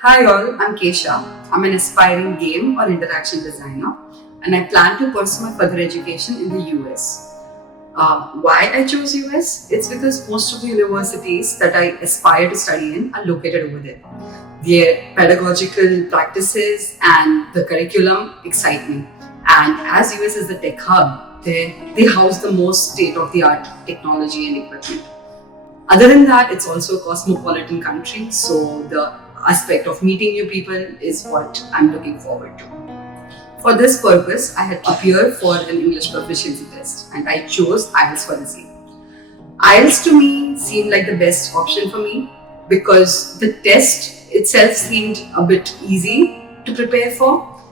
Hi all, I'm Kesha. I'm an aspiring game or interaction designer and I plan to pursue my further education in the US. Why I chose US? It's because most of the universities that I aspire to study in are located over there. Their pedagogical practices and the curriculum excite me. And as US is the tech hub, they house the most state-of-the-art technology and equipment. Other than that, it's also a cosmopolitan country, so the aspect of meeting new people is what I'm looking forward to. For this purpose, I had appeared for an English proficiency test and I chose IELTS for the same. IELTS to me seemed like the best option for me because the test itself seemed a bit easy to prepare for.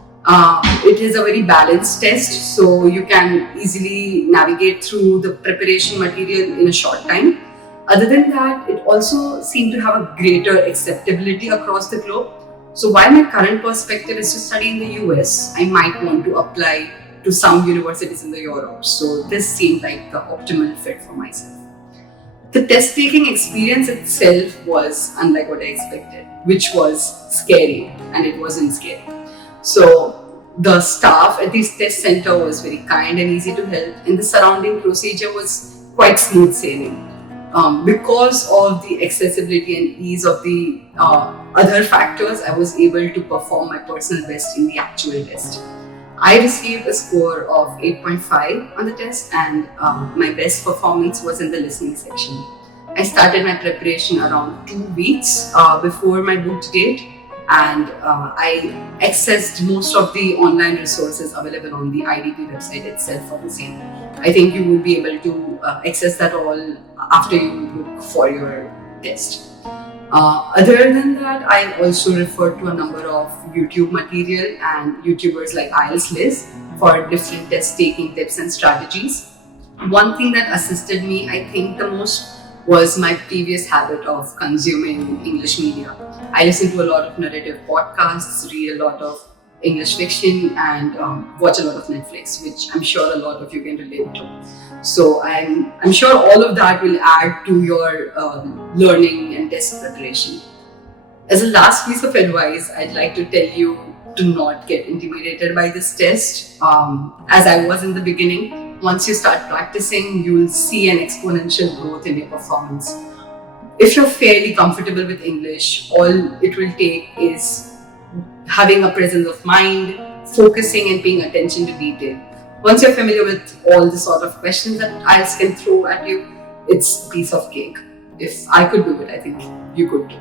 It is a very balanced test, so you can easily navigate through the preparation material in a short time. Other than that, it also seemed to have a greater acceptability across the globe. So while my current perspective is to study in the US, I might want to apply to some universities in the Europe. So this seemed like the optimal fit for myself. The test taking experience itself was unlike what I expected, which was scary, and it wasn't scary. So the staff at this test center was very kind and easy to help, and the surrounding procedure was quite smooth sailing. Because of the accessibility and ease of the other factors, I was able to perform my personal best in the actual test. I received a score of 8.5 on the test, and my best performance was in the listening section. I started my preparation around 2 weeks before my booked date, and I accessed most of the online resources available on the IDP website itself for the same. I think you will be able to access that all after you book for your test. Other than that, I also referred to a number of YouTube material and YouTubers like IELTS Liz for different test taking tips and strategies. One thing that assisted me, I think, the most was my previous habit of consuming English media. I listen to a lot of narrative podcasts, read a lot of English fiction, and watch a lot of Netflix, which I'm sure a lot of you can relate to. So I'm sure all of that will add to your learning and test preparation. As a last piece of advice, I'd like to tell you to not get intimidated by this test. As I was in the beginning, once you start practicing, you'll see an exponential growth in your performance. If you're fairly comfortable with English, all it will take is having a presence of mind, focusing and paying attention to detail. Once you're familiar with all the sort of questions that IELTS can throw at you, it's a piece of cake. If I could do it, I think you could too.